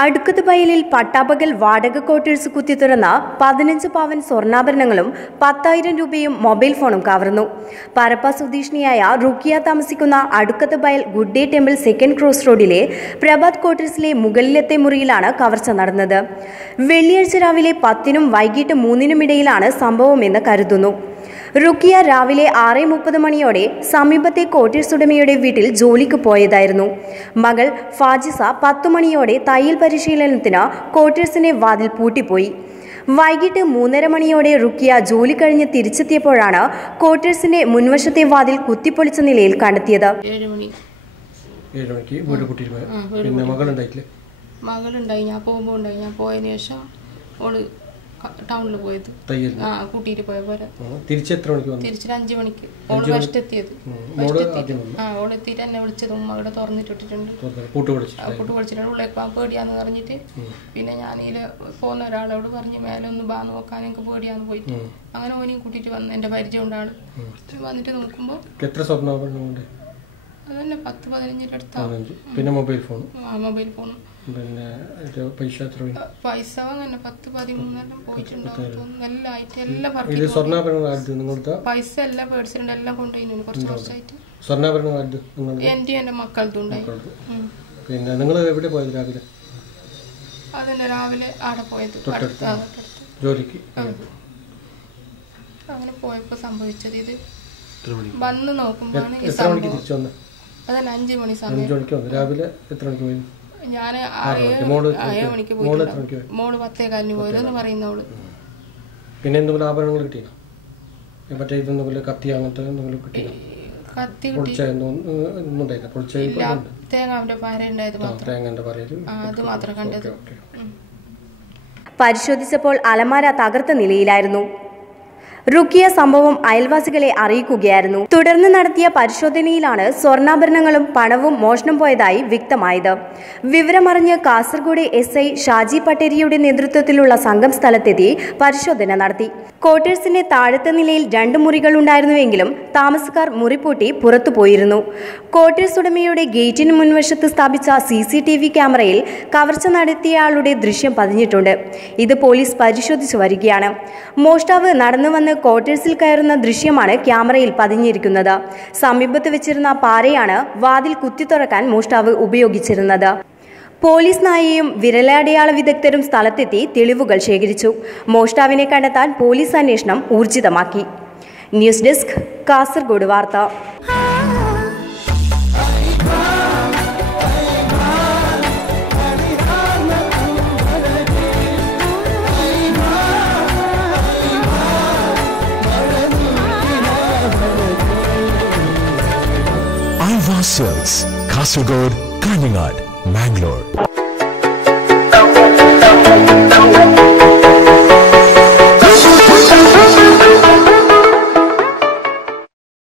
അടുക്കത്ത് ബയലിൽ പട്ടാപ്പകൽ വാടക ക്വാർട്ടേഴ്സ് കുത്തിത്തുറന്ന 15 പവൻ സ്വർണ്ണാഭരണങ്ങളും 10,000 രൂപയും മൊബൈൽ ഫോണും കവർന്നു. പരപ്പ സ്വദേശിനിയായ റുക്കിയ താമസിക്കുന്ന Adukkath Bayal good day temple second cross റോഡിലെ പ്രഭാത് ക്വാർട്ടേഴ്സിലെ മുകളിലത്തെ മുറിയിലാണ് കവർച്ച നടന്നത്. വെള്ളിയാഴ്ച രാവിലെ 10-നും വൈകിട്ട് 3-നും ഇടയിലാണ് സംഭവമെന്ന് കരുതുന്നു. റുക്കിയ രാവിലെ 6:30 മണിയോടെ സമീപത്തെ ക്വാർട്ടേഴ്സ് ഉടമയുടെ വീട്ടിൽ ജോലിക്ക് പോയതായിരുന്നു. മകൾ ഫാജിസ 10 മണിയോടെ തയ്യൽ പരിശീലനത്തിന് ക്വാർട്ടേഴ്സിന്റെ വാതിൽ പൂട്ടിപ്പോയി. വൈകിട്ട് 3:30 മണിയോടെ റുക്കിയ ജോലി കഴിഞ്ഞ് തിരിച്ചെത്തിയപ്പോഴാണ് ക്വാർട്ടേഴ്സിന്റെ മുൻവശത്തെ വാതിൽ കുത്തിപ്പൊളിച്ച നിലയിൽ കണ്ടെത്തിയത്. മകളുണ്ടായി, ഞാൻ പോകുമ്പോൾ ഉണ്ടായി. ഞാൻ പോയതിനു ശേഷം ഓള് ടൗണിൽ പോയത് കൂട്ടിയിട്ട് പോയ പോലെ തിരിച്ചൊരു 5 മണിക്ക് ഓള് ഫസ്റ്റ് ഓളെത്തിയിട്ട് എന്നെ വിളിച്ചതും മകളെ തുറന്നിട്ടിട്ടുണ്ട്. പൂട്ട് പൊളിച്ചിട്ടുണ്ട്. ഉള്ളിലേക്ക് പോകാൻ പേടിയാന്ന് പറഞ്ഞിട്ട് പിന്നെ ഞാനീല് പോകുന്ന ഒരാളോട് പറഞ്ഞ് മേലെ ഒന്ന് ബാ നോക്കാൻ എനിക്ക് പേടിയാന്ന് പോയിട്ട് അങ്ങനെ ഓനെയും കൂട്ടിയിട്ട് വന്ന് എന്റെ പരിചയം ഉണ്ടാള് വന്നിട്ട് നോക്കുമ്പോ അതന്നെ 10-15 അടുത്താണ്. പിന്നെ മൊബൈൽ ഫോൺ പിന്നെ പൈസ അങ്ങനെ 10-13 പോയിട്ടുണ്ടാവും. പൈസ എല്ലാം പേടിച്ചിട്ടുണ്ട്, എല്ലാം കൊണ്ടുപോയി കുറച്ച് വർഷമായിട്ട്. എന്റെ മക്കളതും ഉണ്ടായി. പിന്നെ നിങ്ങൾ എവിടെ പോയത് രാവിലെ? അതന്നെ രാവിലെ ആടെ പോയത് ജോലിക്ക്. അങ്ങനെ പോയപ്പോ സംഭവിച്ചത് ഇത്. വന്ന് നോക്കുമ്പോഴാണ് ഈ സംഭവം. അതന്നെ 5 മണി സമയം. രാവിലെ എത്ര മണിക്ക് പോയി? ഞാൻ 7 മണിക്ക് പോയിട്ട് മോള് 10:15 പോയെന്ന് പറയുന്നവള്. പിന്നെ എന്തെങ്കിലും ആഭരണങ്ങൾ കിട്ടിയോ? മറ്റേ ഇതൊന്നും കത്തി അങ്ങനത്തെ എന്തെങ്കിലും കിട്ടിയോ? കത്തി തേങ്ങാന്റെ പാര ഉണ്ടായത് അത് മാത്രം കണ്ടത്. പരിശോധിച്ചപ്പോൾ അലമാര തകർത്ത നിലയിലായിരുന്നു. റുക്കിയ സംഭവം അയൽവാസികളെ അറിയിക്കുകയായിരുന്നു. തുടർന്ന് നടത്തിയ പരിശോധനയിലാണ് സ്വർണ്ണാഭരണങ്ങളും പണവും മോഷണം പോയതായി വ്യക്തമായത്. വിവരമറിഞ്ഞ് കാസർഗോഡ് SI ഷാജി പട്ടേരിയുടെ നേതൃത്വത്തിലുള്ള സംഘം സ്ഥലത്തെത്തി പരിശോധന നടത്തി. ക്വാർട്ടേഴ്സിന്റെ താഴത്തെ നിലയിൽ 2 മുറികൾ ഉണ്ടായിരുന്നുവെങ്കിലും താമസക്കാർ മുറിപൂട്ടി പുറത്തുപോയിരുന്നു. ക്വാർട്ടേഴ്സ് ഉടമയുടെ ഗേറ്റിന് മുൻവശത്ത് സ്ഥാപിച്ച CCTV ക്യാമറയിൽ കവർച്ച നടത്തിയയാളുടെ ദൃശ്യം പതിഞ്ഞിട്ടുണ്ട്. ഇത് പോലീസ് പരിശോധിച്ചു വരികയാണ്. മോഷ്ടാവ് നടന്നുവന്ന് ക്വാർട്ടേഴ്സിൽ കയറുന്ന ദൃശ്യമാണ് ക്യാമറയിൽ പതിഞ്ഞിരിക്കുന്നത്. സമീപത്ത് വെച്ചിരുന്ന പാരയാണ് വാതിൽ കുത്തിത്തുറക്കാൻ മോഷ്ടാവ് ഉപയോഗിച്ചിരുന്നത്. പോലീസ് നായയും വിരലടയാള വിദഗ്ധരും സ്ഥലത്തെത്തി തെളിവുകൾ ശേഖരിച്ചു. മോഷ്ടാവിനെ കണ്ടെത്താൻ പോലീസ് അന്വേഷണം ഊർജിതമാക്കി. ന്യൂസ് ഡെസ്ക്, കാസർഗോഡ് വാർത്ത. Silks, Kasaragod, Kaningad, Mangalore.